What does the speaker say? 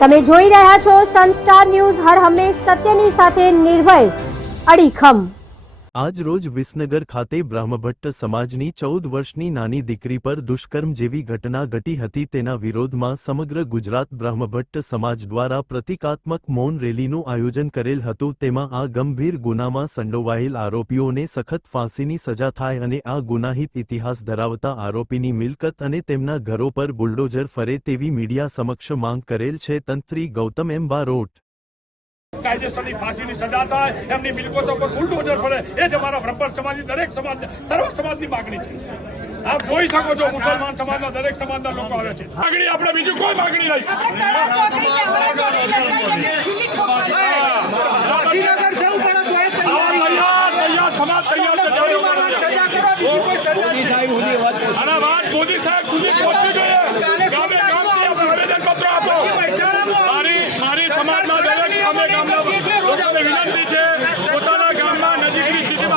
તમે જોઈ રહ્યા છો સનસ્ટાર ન્યૂઝ હર હંમેશ સત્યની સાથે નિર્ભય. અડીખમ. આજ રોજ વિસનગર ખાતે બ્રહ્મભટ્ટ સમાજની ચૌદ વર્ષની નાની દીકરી પર દુષ્કર્મ જેવી ઘટના ઘટી હતી તેના વિરોધમાં સમગ્ર ગુજરાત બ્રહ્મભટ્ટ સમાજ દ્વારા પ્રતિકાત્મક મૌન રેલીનું આયોજન કરેલ હતું. તેમાં આ ગંભીર ગુનામાં સંડોવાયેલ આરોપીઓને સખત ફાંસીની સજા થાય અને આ ગુનાહિત ઇતિહાસ ધરાવતા આરોપીની મિલકત અને તેમના ઘરો પર બુલડોઝર ફરે તેવી મીડિયા સમક્ષ માંગ કરેલ છે. તંત્રી ગૌતમ એમ. બારોટ કાયદેસરની ફાંસીની સજા થાય એમની મિલકતો પર બુલડોઝર પડે એ જ અમારા બ્રહ્મણ સમાજની દરેક સમાજ સર્વ સમાજની માગણી છે. આપ જોઈ શકો છો મુસલમાન સમાજના દરેક સમાજના લોકો આવે છે. માગણી આપણે બીજું કોઈ માગણી તૈયાર સમાજ તૈયાર છે અને વાત મોદી સાહેબ સુધી